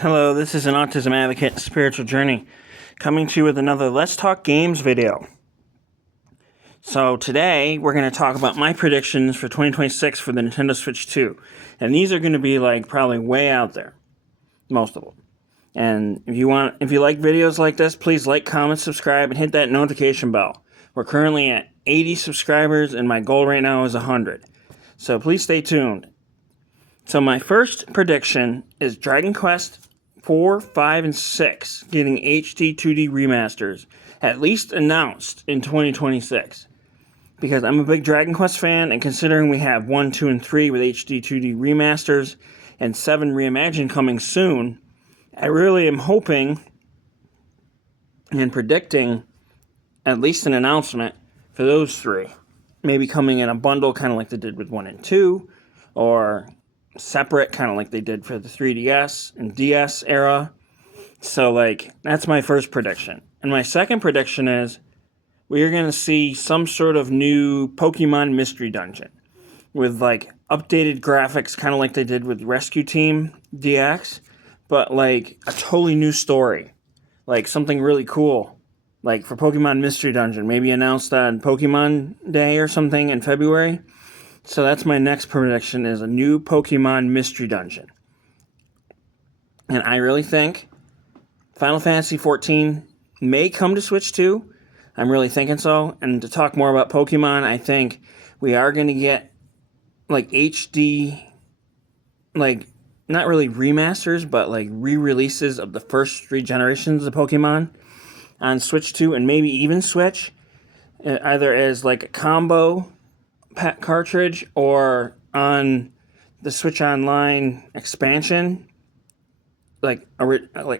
Hello, this is an Autism Advocate Spiritual Journey coming to you with another Let's Talk Games video. So today we're going to talk about my predictions for 2026 for the Nintendo Switch 2. And these are going to be probably way out there, most of them. And if you like videos like this, please like, comment, subscribe, and hit that notification bell. We're currently at 80 subscribers and my goal right now is 100. So please stay tuned. So my first prediction is Dragon Quest 4, 5, and 6 getting HD 2D remasters, at least announced in 2026. Because I'm a big Dragon Quest fan, and considering we have 1, 2, and 3 with HD 2D remasters, and 7 Reimagined coming soon, I really am hoping and predicting at least an announcement for those 3. Maybe coming in a bundle, kind of like they did with 1 and 2, or separate, kind of like they did for the 3DS and DS era. So, that's my first prediction. And my second prediction is we are going to see some sort of new Pokemon Mystery Dungeon with, updated graphics, kind of like they did with Rescue Team DX, but, a totally new story. Something really cool. For Pokemon Mystery Dungeon, maybe announced on Pokemon Day or something in February. So that's my next prediction, is a new Pokemon Mystery Dungeon. And I really think Final Fantasy XIV may come to Switch 2. I'm really thinking so. And to talk more about Pokemon, I think we are going to get, HD, not really remasters, but, re-releases of the first 3 generations of Pokemon on Switch 2, and maybe even Switch, either as, a combo pack cartridge or on the Switch Online expansion, like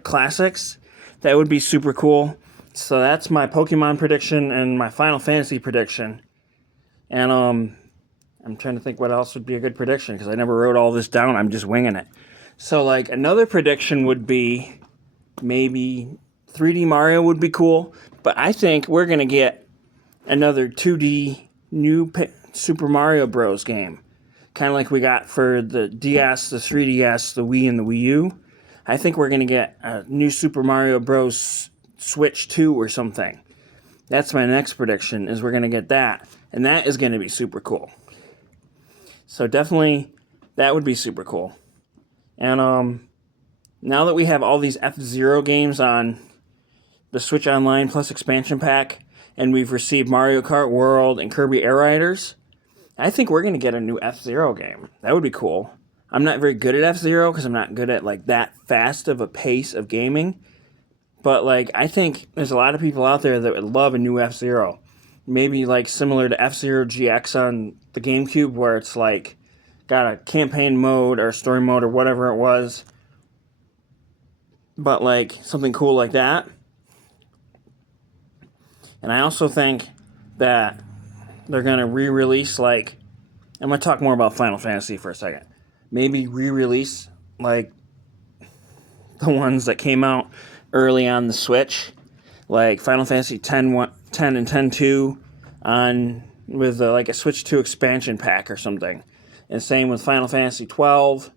classics. That would be super cool. So that's my Pokemon prediction and my Final Fantasy prediction. And I'm trying to think what else would be a good prediction, because I never wrote all this down. I'm just winging it. So another prediction would be maybe 3D Mario would be cool, but I think we're gonna get another 2D new Super Mario Bros. Game, kind of like we got for the DS, the 3DS, the Wii, and the Wii U. I think we're going to get a new Super Mario Bros. Switch 2 or something. That's my next prediction, is we're going to get that, and that is going to be super cool. So definitely, that would be super cool. And now that we have all these F-Zero games on the Switch Online Plus expansion pack, and we've received Mario Kart World and Kirby Air Riders, I think we're going to get a new F-Zero game. That would be cool. I'm not very good at F-Zero because I'm not good at that fast of a pace of gaming. But I think there's a lot of people out there that would love a new F-Zero. Maybe similar to F-Zero GX on the GameCube, where it's got a campaign mode or story mode or whatever it was. But something cool like that. And I also think that they're going to re-release, I'm going to talk more about Final Fantasy for a second. Maybe re-release, the ones that came out early on the Switch. Final Fantasy X and X-2 with, a Switch 2 expansion pack or something. And same with Final Fantasy 12.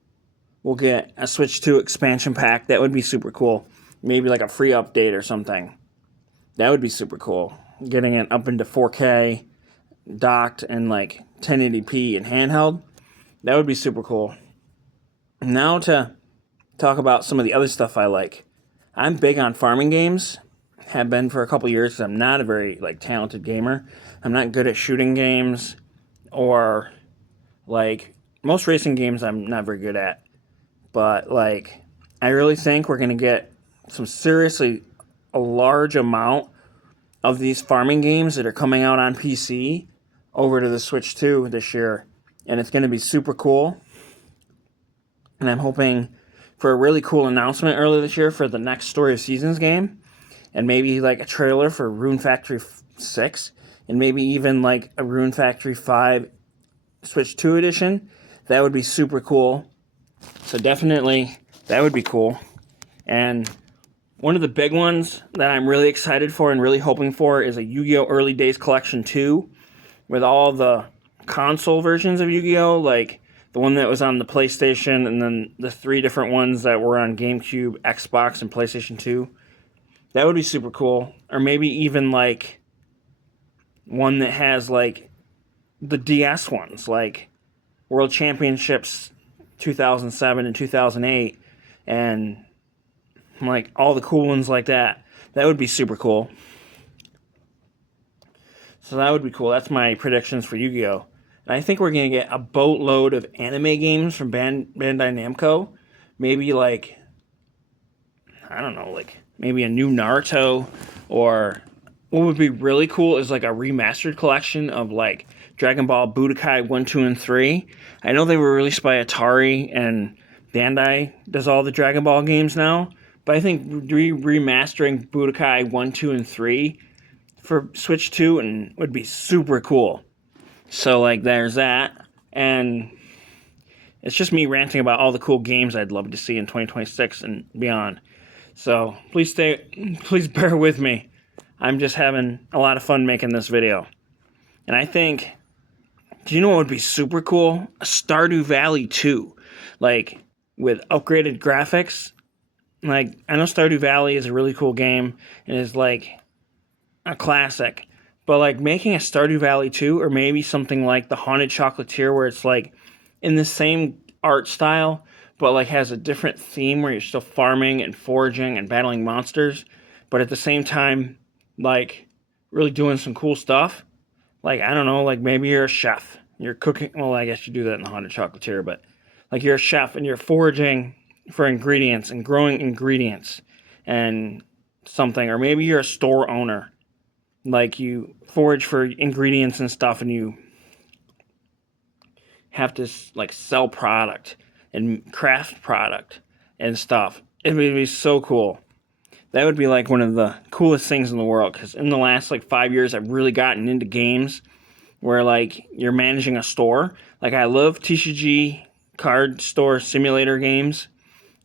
We'll get a Switch 2 expansion pack. That would be super cool. Maybe, a free update or something. That would be super cool. Getting it up into 4K, docked, and 1080p and handheld. That would be super cool. Now to talk about some of the other stuff I like. I'm big on farming games. Have been for a couple years, because I'm not a very talented gamer. I'm not good at shooting games, or most racing games I'm not very good at. But I really think we're gonna get some seriously a large amount of these farming games that are coming out on PC over to the Switch 2 this year. And it's going to be super cool. And I'm hoping for a really cool announcement early this year for the next Story of Seasons game. And maybe a trailer for Rune Factory 6. And maybe even a Rune Factory 5 Switch 2 edition. That would be super cool. So definitely, that would be cool. And one of the big ones that I'm really excited for and really hoping for is a Yu-Gi-Oh! Early Days Collection 2 with all the console versions of Yu-Gi-Oh! the one that was on the PlayStation, and then the 3 different ones that were on GameCube, Xbox, and PlayStation 2. That would be super cool. Or maybe even like one that has like the DS ones, like World Championships 2007 and 2008, and like all the cool ones like that. That would be super cool. So that would be cool. That's my predictions for Yu-Gi-Oh! And I think we're going to get a boatload of anime games from Bandai Namco. Maybe like, I don't know, like maybe a new Naruto, or what would be really cool is like a remastered collection of like Dragon Ball Budokai 1, 2, and 3. I know they were released by Atari, and Bandai does all the Dragon Ball games now, but I think remastering Budokai 1, 2, and 3 for Switch 2 and would be super cool. So like there's that, and it's just me ranting about all the cool games I'd love to see in 2026 and beyond. So please bear with me. I'm just having a lot of fun making this video. And I think, do you know what would be super cool? A Stardew Valley 2. Like, with upgraded graphics. Like, I know Stardew Valley is a really cool game, and is like a classic. But like making a Stardew Valley 2, or maybe something like the Haunted Chocolatier, where it's like in the same art style, but like has a different theme where you're still farming and foraging and battling monsters, but at the same time, like really doing some cool stuff. Like, I don't know, like maybe you're a chef. You're cooking, well, I guess you do that in the Haunted Chocolatier, but like you're a chef and you're foraging for ingredients and growing ingredients and something. Or maybe you're a store owner. Like you forage for ingredients and stuff, and you have to like sell product and craft product and stuff. It would be so cool. That would be like one of the coolest things in the world, because in the last like 5 years, I've really gotten into games where like you're managing a store. Like I love TCG card store simulator games,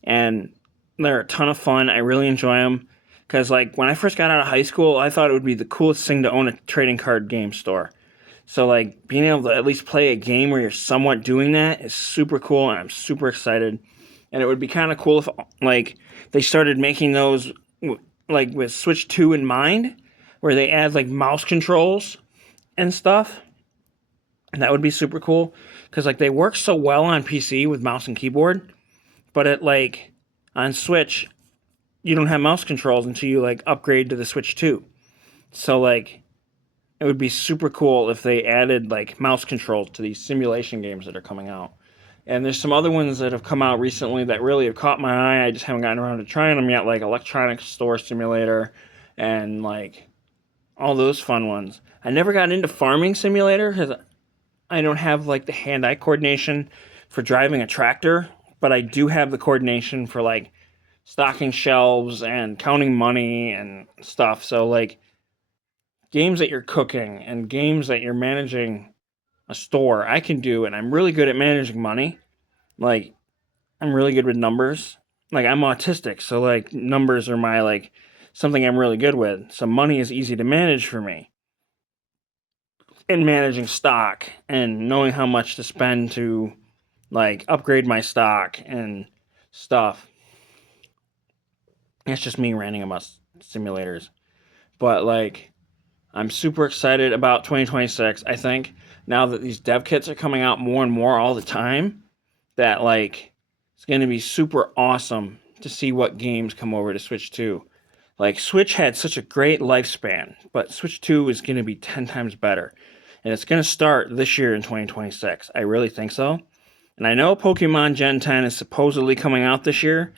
and they're a ton of fun. I really enjoy them, because like when I first got out of high school, I thought it would be the coolest thing to own a trading card game store. So like being able to at least play a game where you're somewhat doing that is super cool, and I'm super excited. And it would be kind of cool if like they started making those like with Switch 2 in mind, where they add like mouse controls and stuff. And that would be super cool, because like they work so well on PC with mouse and keyboard, but it like on Switch you don't have mouse controls until you like upgrade to the Switch 2. So like it would be super cool if they added like mouse controls to these simulation games that are coming out. And there's some other ones that have come out recently that really have caught my eye. I just haven't gotten around to trying them yet, like Electronic Store Simulator and like all those fun ones. I never got into Farming Simulator because I don't have like the hand-eye coordination for driving a tractor, but I do have the coordination for like stocking shelves and counting money and stuff. So like games that you're cooking and games that you're managing a store, I can do, and I'm really good at managing money. Like I'm really good with numbers. Like I'm autistic, so like numbers are my like something I'm really good with. So money is easy to manage for me. And managing stock and knowing how much to spend to like upgrade my stock and stuff. That's just me ranting about simulators. But like I'm super excited about 2026. I think now that these dev kits are coming out more and more all the time, that like it's going to be super awesome to see what games come over to Switch 2. Like Switch had such a great lifespan, but Switch 2 is going to be 10 times better. And it's going to start this year in 2026. I really think so. And I know Pokemon Gen 10 is supposedly coming out this year,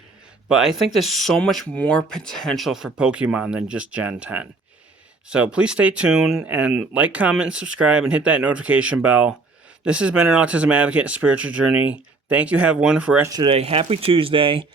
but I think there's so much more potential for Pokemon than just Gen 10. So please stay tuned and like, comment, and subscribe, and hit that notification bell. This has been an Autism Advocate Spiritual Journey. Thank you. Have a wonderful rest of today. Happy Tuesday.